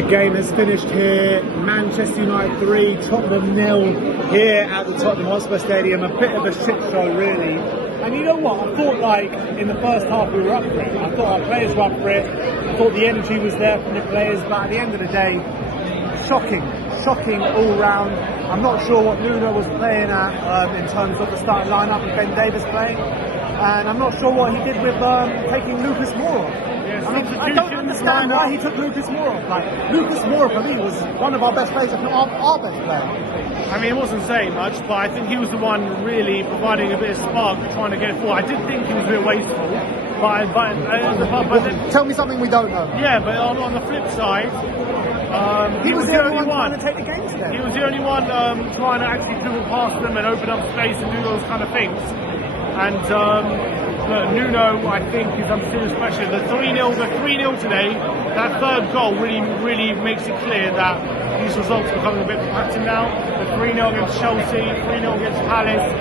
The game has finished here. Manchester United 3, Tottenham 0 here at the Tottenham Hotspur Stadium. A bit of a shit show, really. And you know what? I thought, like, in the first half we were up for it. I thought our players were up for it. I thought the energy was there from the players. But at the end of the day, shocking all round. I'm not sure what Nuno was playing at in terms of the starting lineup with Ben Davies playing. And I'm not sure what he did with taking Lucas Moura off. I mean, I don't understand why he took Lucas Moura off. Like, Lucas Moura for me was one of our best players, if not our best player. I mean, he wasn't saying much, but I think he was the one really providing a bit of spark, trying to get it forward. I did think he was a bit wasteful, but tell me something we don't know. Yeah, but on the flip side, he was the only one trying to take the game today. He was the only one trying to actually dribble past them and open up space and do those kind of things. And Nuno, I think, is under serious pressure. The 3-0 today, that third goal really makes it clear that these results are becoming a bit pattern now. The 3-0 against Chelsea, 3-0 against Palace,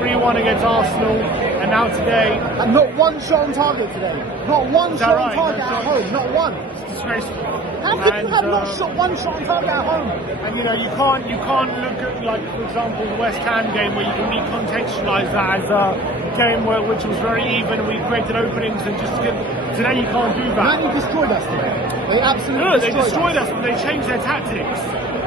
3-1 against Arsenal, and now today. And not one shot on target today. Not one shot on target at home. Not one. It's disgraceful. How could you have not one shot on target at home? And you know, you can't look at, like, for example, the West Ham game where you can recontextualise that as a game which was very even and we created openings and just today you can't do that. Man, you destroyed us today. They absolutely destroyed us, but they changed their tactics,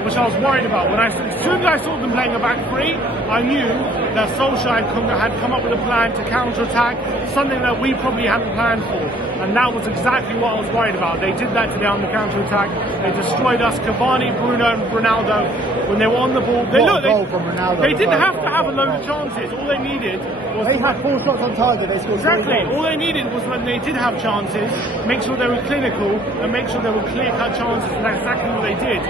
which I was worried about. As soon as I saw them playing a back three, I knew that Solskjaer had come up with a plan to counter-attack, something that we probably hadn't planned for. And that was exactly what I was worried about. They did that today on the counter-attack. They destroyed us. Cavani, Bruno and Ronaldo, when they were on the ball, they didn't have to have a load of chances. All they needed was... They had 4 shots on target, they scored 4 Exactly. All they needed was, when they did have chances, make sure they were clinical and make sure they were clear-cut chances, and that's exactly what they did.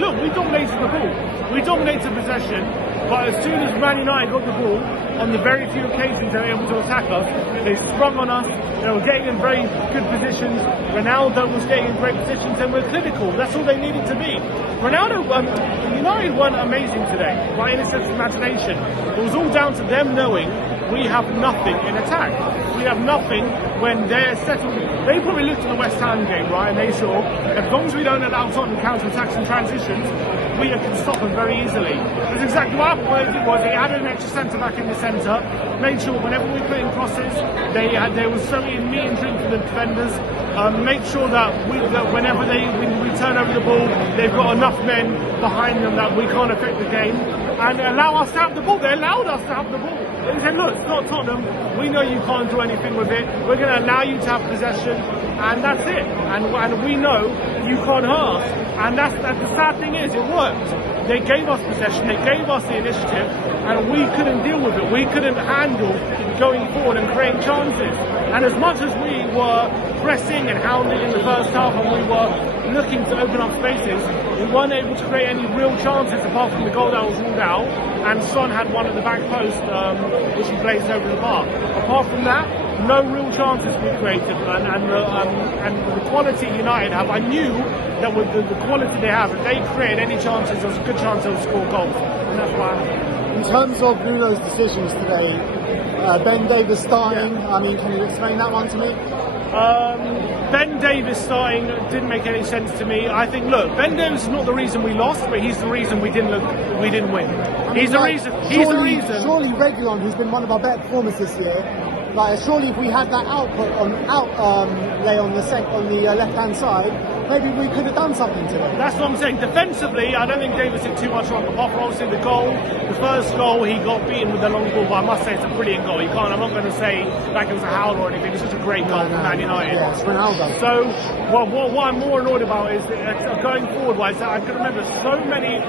Look, we dominated the ball. We dominated possession, but as soon as Man United got the ball, on the very few occasions they were able to attack us, they sprung on us, they were getting in very good positions, Ronaldo was getting in great positions, and we're clinical. That's all they needed to be. United weren't amazing today, by any sense of imagination. It was all down to them knowing we have nothing in attack. We have nothing when they're settled. They probably looked at the West Ham game, right, and they saw, as long as we don't allow Tottenham counter-attacks and transitions, we can stop them very easily. That's exactly what happened. They added an extra centre-back in the centre, made sure whenever we put in crosses, they were so meat and drink for the defenders, make sure that whenever we turn over the ball, they've got enough men behind them that we can't affect the game, and allow us to have the ball. They allowed us to have the ball. They said, look, it's not Tottenham, we know you can't do anything with it, we're going to allow you to have possession, and that's it. And we know you can't hurt us. And the sad thing is, it worked. They gave us possession, they gave us the initiative, and we couldn't deal with it. We couldn't handle going forward and creating chances. And as much as we were pressing and hounding in the first half, and we were looking to open up spaces, we weren't able to create any real chances apart from the goal that was ruled out, and Son had one at the back post, which he placed over the bar. Apart from that, no real chances were created, and the quality United have, I knew that with the quality they have, if they create any chances, there's a good chance they'll score goals, and that's what happened. In terms of Nuno's decisions today, Ben Davies starting, I mean, can you explain that one to me? Ben Davies starting didn't make any sense to me. I think, look, Ben Davies is not the reason we lost, but he's the reason we didn't win. I mean, he's the reason. Surely Reguilon, who's been one of our better performers this year, like, surely if we had that outlay on the left-hand side, maybe we could have done something today. That's what I'm saying. Defensively, I don't think Davies did too much wrong. Apart from obviously the goal, the first goal, he got beaten with the long ball, but I must say it's a brilliant goal. I'm not going to say like it was a howl or anything. It's just a great goal from Man United. Yeah, it's Ronaldo. So, what I'm more annoyed about is going forward-wise, I can remember so many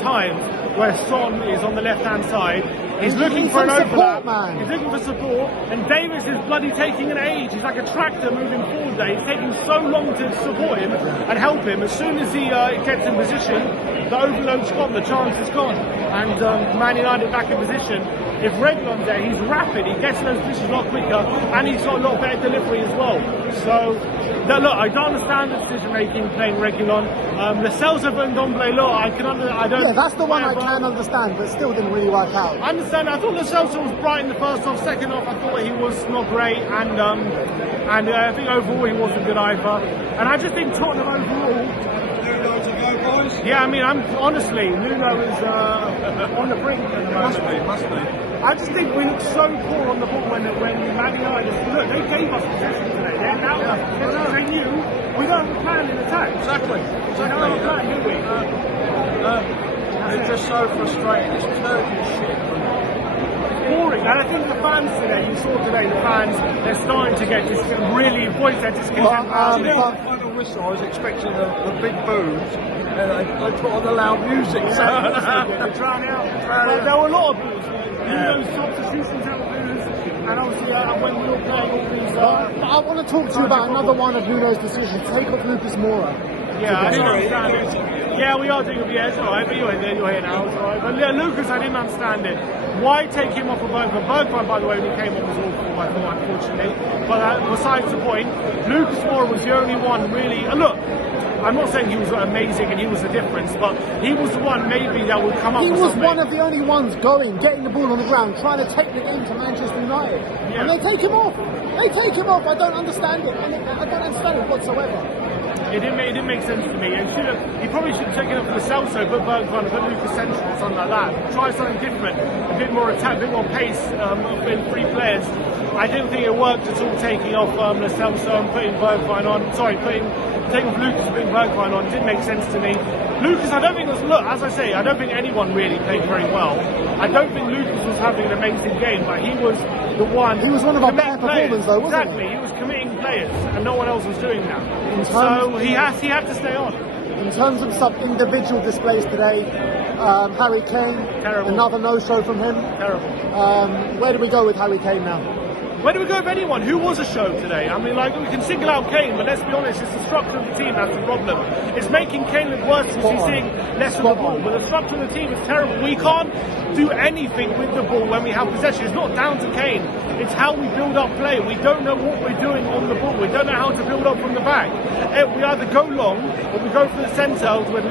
times where Son is on the left-hand side. He's looking for an overlap. He's looking for support, and Davies is bloody taking an age. He's like a tractor moving forward there. He's taking so long to support him and help him. As soon as he gets in position, the overload's gone, the chance is gone. and Man United back in position. If Reguilon's there, he's rapid, he gets in those positions a lot quicker, and he's got a lot better delivery as well. So, look, I don't understand the decision making playing Reguilon. The Celso and Ndombele, look, I don't. Yeah, that's the one I can understand, but still didn't really work out. I understand. I thought the Celso was bright in the first half. Second half, I thought he was not great, and I think overall he wasn't good either. And I just think Tottenham overall. Nuno to go, boys? Yeah, I mean, honestly, Nuno is on the brink at the moment. Must be. I just think we look so poor on the ball when Man United, look, they gave us possession today. They allowed us possession. They knew we don't have a plan in attack. Exactly. We don't have a plan, do we? It's just so frustrating. It's dirty shit. Boring, and I think the fans today, you saw today, the fans, they're starting to get really voice their discontent. Final whistle, I was expecting the big boos, and they put on the loud music. So They drown out. But there were a lot of boos. Those substitutions out of boos, and obviously when we were playing all these. I want to talk to you about another one of Nuno's decisions. Take off Lucas Moura. Yeah, I didn't understand it. Yeah, we are doing it. Yeah, it's alright, but you're here now, it's alright. But yeah, Lucas, I didn't understand it. Why take him off of Bergwijn? Bergwijn, by the way, when he came on was awful, I thought, unfortunately. But besides the point, Lucas Moura was the only one really. Look, I'm not saying he was amazing and he was the difference, but he was the one maybe that would come up with something. He was one of the only ones getting the ball on the ground, trying to take the game to Manchester United. Yeah. And they take him off. They take him off. I don't understand it. I don't understand it whatsoever. It didn't make sense to me. He probably should have taken it for the Celso, put Bergwijn, put Lucas central or something like that. Try something different, a bit more attack, a bit more pace in three players. I didn't think it worked at all taking off the Celso and putting Bergwijn on. Sorry, taking off Lucas and putting Bergwijn on. It didn't make sense to me. Lucas, I don't think look, as I say, I don't think anyone really played very well. I don't think Lucas was having an amazing game, but he was the one. He was one of our better performers though, wasn't he? Exactly, he was committing players, and no one else was doing that. So he had to stay on. In terms of some individual displays today, Harry Kane, terrible. Another no-show from him. Terrible. Where do we go with Harry Kane now? Where do we go with anyone? Who was a show today? I mean, like, we can single out Kane, but let's be honest, it's the structure of the team that's the problem. It's making Kane look worse because he's seeing less of the ball. But the structure of the team is terrible. We can't do anything with the ball when we have possession. It's not down to Kane. It's how we build up play. We don't know what we're doing on the ball. We don't know how to build up from the back. We either go long or we go for the centre with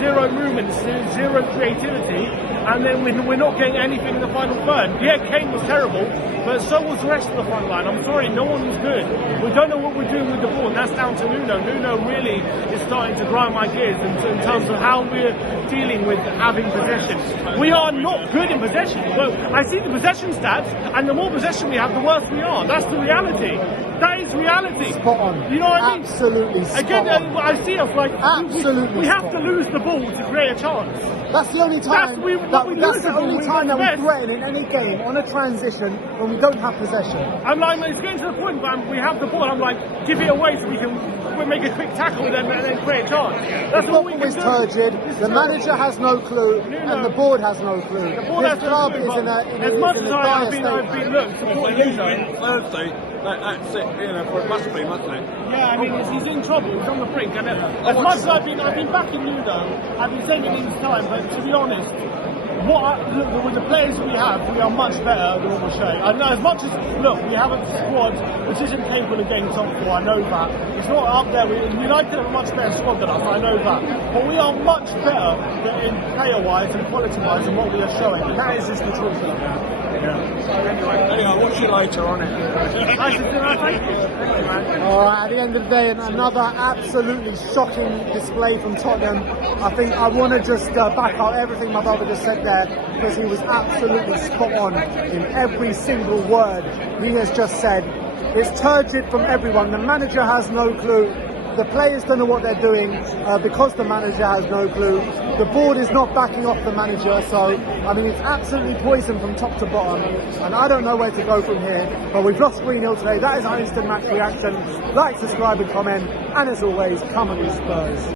zero movement, zero creativity, and then we're not getting anything in the final third. Yeah, Kane was terrible, but so was the rest of the front line. I'm sorry, no one was good. We don't know what we're doing with the ball, and that's down to Nuno. Nuno really is starting to grind my gears in terms of how we're dealing with having possession. We are not good in possession. But I see the possession stats, and the more possession we have, the worse we are. That's the reality. That is reality. Spot on. You know what I mean? Absolutely spot Again, on. I see us like absolutely. We have to lose the ball to create a chance. That's the only time. That's the only time that we threaten in any game on a transition when we don't have possession. I'm like, it's getting to the point where we have the ball. I'm like, give it away so we can make a quick tackle and then create a chance. That's what we can do. Turgid. The manager has no clue, and the board has no clue. The board has no clue. As much as I've been supporting Nuno. Thursday. That's it, you know, it must be, mustn't it? Yeah, I mean, he's in trouble, he's on the brink. And as much as I've been backing Nuno, I've been saying it in his time, but to be honest, with the players we have, we are much better than what we're showing. I know, as much as, look, we have a squad which isn't capable of getting top four, I know that. It's not up there. United have a much better squad than us, I know that. But we are much better in player-wise and quality-wise than what we are showing, and that is just the truth. Anyway, I'll watch you later on it. Nice to see you, thank you. Alright, at the end of the day, another absolutely shocking display from Tottenham. I think I want to just back up everything my brother just said there, because he was absolutely spot on in every single word he has just said. It's turgid from everyone. The manager has no clue. The players don't know what they're doing because the manager has no clue. The board is not backing off the manager, so I mean it's absolutely poison from top to bottom, and I don't know where to go from here. But we've lost 3-0 today. That is our instant match reaction. Like, subscribe and comment, and as always, come on you Spurs.